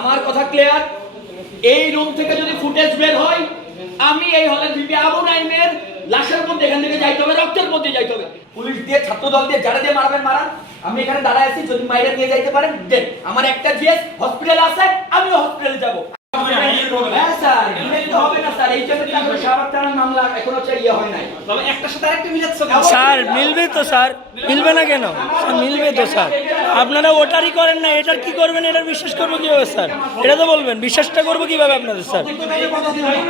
আমার কথা ক্লিয়ার। এই রুম থেকে যদি ফুটেজ বের হয়, আমি এই হলের ভিপি আবু নাইমের লাশের মধ্যে এখান থেকে যাইতে হবে, রক্তের মধ্যে যাইতে হবে। পুলিশ দিয়ে, ছাত্র দল দিয়ে, যারা দিয়ে মারবেন মারান। আমি এখানে দাঁড়ায় আছি, যদি মাইরে নিয়ে যাইতে পারেন দেন। আমার একটা জিএস হসপিটাল আছে, আমিও হসপিটালে যাবো। স্যার মিলবে তো, স্যার মিলবে না কেন? মিলবে তো স্যার, আপনারা ওটারই করেন না, এটার কি করবেন? এটার বিশ্বাস করবো কিভাবে স্যার? এটা তো বলবেন, বিশ্বাসটা করবো কিভাবে আপনাদের? স্যার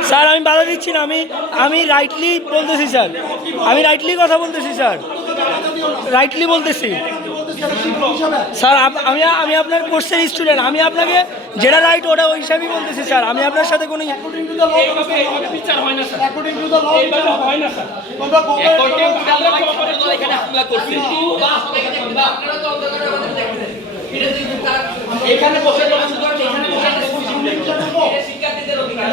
স্যার আমি বাধা দিচ্ছি না, আমি রাইটলি বলতেছি স্যার, আমি রাইটলি কথা বলতেছি স্যার, রাইটলি বলতেছি স্যার। আমি আপনার কোর্সের স্টুডেন্ট, আমি আপনাকে যেটা রাইট ওটা ওই হিসাবেই বলতেছি স্যার। আমি আপনার সাথে কোনো বিচার হয় না স্যার, এখানে বসে শিক্ষার্থীদের অধিকার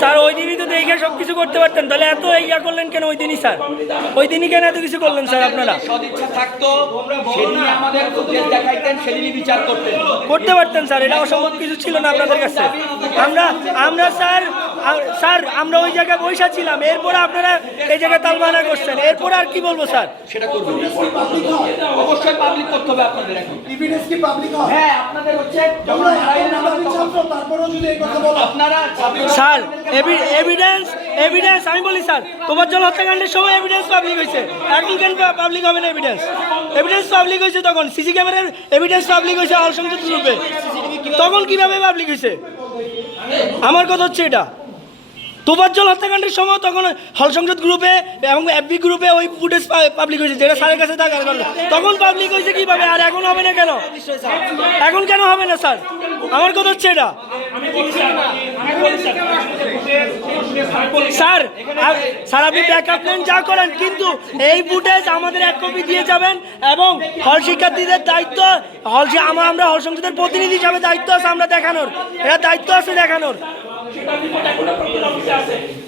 স্যার ওই দিনই তো দেখে সব কিছু করতে পারতেন, তাহলে এত ইয়া করলেন কেন ওই দিনই? স্যার ওই দিনই কেন এত কিছু করলেন স্যার? আপনারা সদিচ্ছা থাকতো সেদিনই আমাদের দেখাইতেন, সেদিনই বিচার করতে পারতেন স্যার। এটা অসম্ভব কিছু ছিল না আপনাদের কাছে। আমরা স্যার আমরা ওই জায়গায় বৈশা ছিলাম, এরপরে আপনারা এই জায়গায় তালবাহানা করছেন, এরপরে আর কি বলবো স্যার? সেটা করবেন, অবশ্যই পাবলিক করতে হবে আপনাদের। এখন এভিডেন্স কি পাবলিক হয়? হ্যাঁ, আপনাদের হচ্ছে যখন তারপরেও যদি এই কথা বলো আপনারা স্যার এভিডেন্স আমি বলি স্যার, তোফাজ্জল হত্যাকাণ্ডের সময় এভিডেন্স পাবলিক হয়েছে, এখন কেন পাবলিক হবে না? এভিডেন্স পাবলিক হয়েছে তখন, সিসি ক্যামেরার এভিডেন্স পাবলিক হয়েছে হল সংযুক্ত গ্রুপে, তখন কিভাবে পাবলিক হয়েছে? আমার কথা হচ্ছে এটা, তোফাজ্জল হত্যাকাণ্ডের সময় তখন হল সংযোগ গ্রুপে এবং এফবি গ্রুপে ওই ফুটেজ পাবলিক হয়েছে, যেটা স্যারের কাছে থাকার কথা, তখন পাবলিক হয়েছে কিভাবে? আর এখন হবে না কেন? এখন কেন হবে না স্যার? আমার কথা হচ্ছে এটা স্যার। আপনি ব্যাকআপ নেন, যা করেন, কিন্তু এই ফুটেজ আমাদের এক কপি দিয়ে যাবেন এবং হল শিক্ষার্থীদের দায়িত্ব, আমরা হল সংসদের প্রতিনিধি হিসাবে দায়িত্ব আছে আমরা দেখানোর, এটা দায়িত্ব আছে দেখানোর।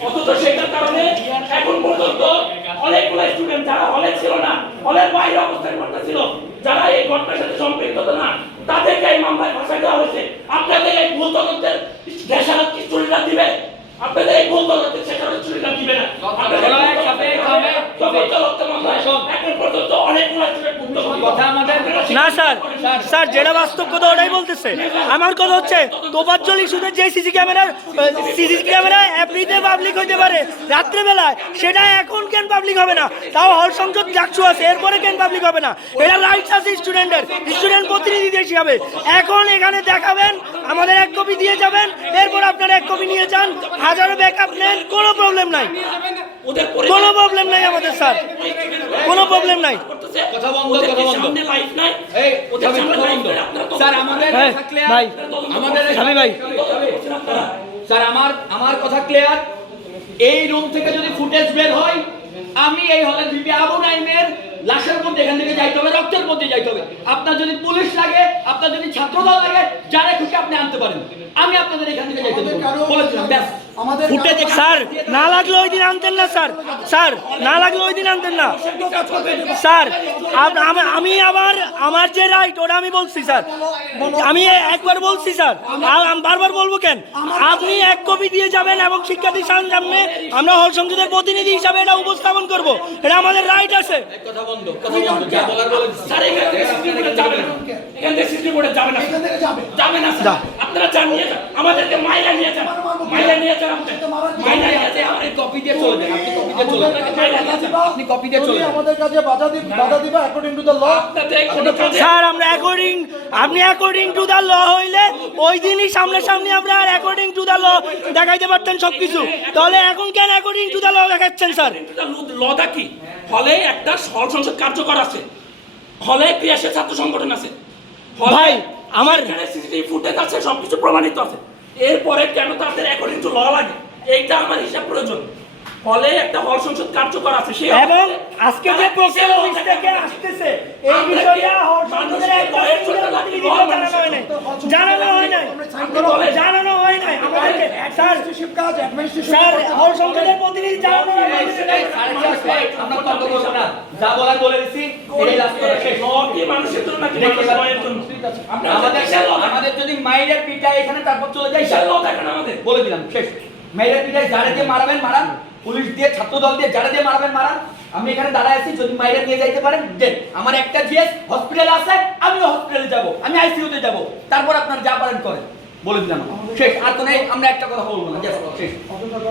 অথচ সেটার কারণে এখন পর্যন্ত অনেকগুলো স্টুডেন্ট যারা হলে ছিল না, হলের বাইরে অবস্থান করতেছিল, যারা এই ঘটনার সাথে সম্পৃক্ত না, তাদেরকে এই মামলায় ফাঁসাই দেওয়া হয়েছে। আপনাদের এই ভুল তদন্তের দেশারত কি চুরিটা দিবে? আপনাদের এই ভুল তদন্তের সেখানে চুরিটা দিবে না। না স্যার যেটা বাস্তব কথা ওটাই বলতেছে। আমার কথা হচ্ছে তোফাজ্জল ইস্যুতে যে সিসি ক্যামেরা এফবিতে পাবলিক হইতে পারে রাত্রেবেলায়, সেটা এখন কেন পাবলিক হবে না? তাও হল সংযোগ ডাকছু আছে, এরপরে কেন পাবলিক হবে না? এটা রাইটস আছে স্টুডেন্টের, স্টুডেন্ট প্রতিনিধি হিসাবে। এখন এখানে দেখাবেন, আমাদের এক কপি দিয়ে যাবেন, এরপর আপনারা এক কপি নিয়ে যান, হাজারো ব্যাকআপ নেন, কোনো প্রবলেম নাই, কোনো প্রবলেম নাই আমাদের স্যার, কোনো প্রবলেম নাই। কথা বন্ধ, কথা বন্ধ। এই স্যার আমাদের থাকলে ভাই, আমাদের ভাই স্যার আমার কথা ক্লিয়ার। এই রুম থেকে যদি ফুটেজ বের হয়, আমি এই হলের ভিপি আবু নাইমের লাশের মধ্যে এখান থেকে যাইতে হবে, রক্তের মধ্যে যাইতে হবে। আপনার যদি পুলিশ লাগে, আপনার যদি ছাত্রদল লাগে, যারা খুশি আপনি আনতে পারেন, আমি আপনাদের এখান থেকে যাইতে বলেছিলাম। ব্যাস, স্যার না লাগলে ওই দিন আনতেন না স্যার না লাগলে ওই দিন আনতেন না স্যার। আমি আমার যে রাইট ওটা আমি বলছি স্যার, আমি একবার বলছি স্যার, বারবার বলবো কেন? আপনি এক কপি দিয়ে যাবেন এবং শিক্ষার্থীর সামনে আমরা হল সংসদের প্রতিনিধি হিসাবে এটা উপস্থাপন করবো, এটা আমাদের রাইট আছে। বন্ধ, যা বলার বলে দিচ্ছি। স্যার এখান থেকে সিসি বোর্ডে যাবে না, এখান থেকে সিসি বোর্ডে যাবে না, এখান থেকে যাবে। যাবে না স্যার। আপনারা যান, নিয়ে যান, আমাদেরকে মাইলা নিয়ে যান, মাইলা নিয়ে যান, মাইলা নিয়ে যান। আপনি কপি দিয়ে চলে যান, আপনি কপি দিয়ে চলে যান, আপনি কপি দিয়ে চলে যদি যান। আমাদের কাছে বাধা দিবা অ্যাকর্ডিং টু দ্য ল। আপনাদের কোনো কাজে স্যার আমরা আপনি অ্যাকর্ডিং টু দ্য ল হইলে ওই দিনই সামনাসামনি আমরা আর অ্যাকর্ডিং টু দ্য ল দেখাইতে পারতেন সবকিছু, তাহলে এখন কেন অ্যাকর্ডিং টু দ্য ল দেখাচ্ছেন স্যার? লটা কি? হলে একটা হল সংসদ কার্যকর আছে, হলে ক্রিয়াশীল ছাত্র সংগঠন আছে, ভাই, আমার সিসিটিভি ফুটেজ আছে, সবকিছু প্রমাণিত আছে। এরপরে কেন তাদের অ্যাকর্ডিং টু ল লাগে, এইটা আমার হিসাব প্রয়োজন। হলে একটা হল সংসদ কার্যকর আছে, সেই এবং আজকে যে প্রক্রিয়া অফিস থেকে আসতেছে এই বিষয়টা সংসদের একটা জানানো হয় নাই, জানানো হয় নাই আমাদেরকে। স্যার অ্যাডমিনিস্ট্রেটিভ কাজ, অ্যাডমিনিস্ট্রেশন স্যার হল সংসদের প্রতিনিধি জানানো হয় নাই। আমরা তর্ক করবো না, যা বলার বলে দিচ্ছি, এই রাস্তা শেষ। ল কি মানুষের জন্য নাকি মানুষের ভয়ের জন্য? আমাদের যদি মাইরের পিঠা এখানে তারপর চলে যায়, বিশাল ল দেখেন আমাদের। বলে দিলাম শেষ। মাইরের পিঠায় যারা দিয়ে মারাবেন মারান, পুলিশ দিয়ে ছাত্র দল দিয়ে যারা দিয়ে মারাবেন মারান। আমি এখানে দাঁড়ায় আছি, যদি মাইরে নিয়ে যাইতে পারেন দেন। আমার একটা জিএস হসপিটাল আছে, আমিও হসপিটালে যাব, আমি আইসিইউতে যাব, তারপর আপনার যা পারেন করেন, বলে দিলাম শেষ। আর তো নেই, আমরা একটা কথা বলবো না, শেষ।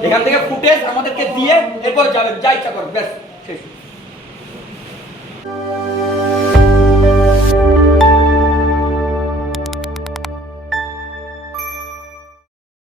এখান থেকে ফুটেজ আমাদেরকে দিয়ে এরপর যাবেন, যা ইচ্ছা করেন, ব্যাস শেষ।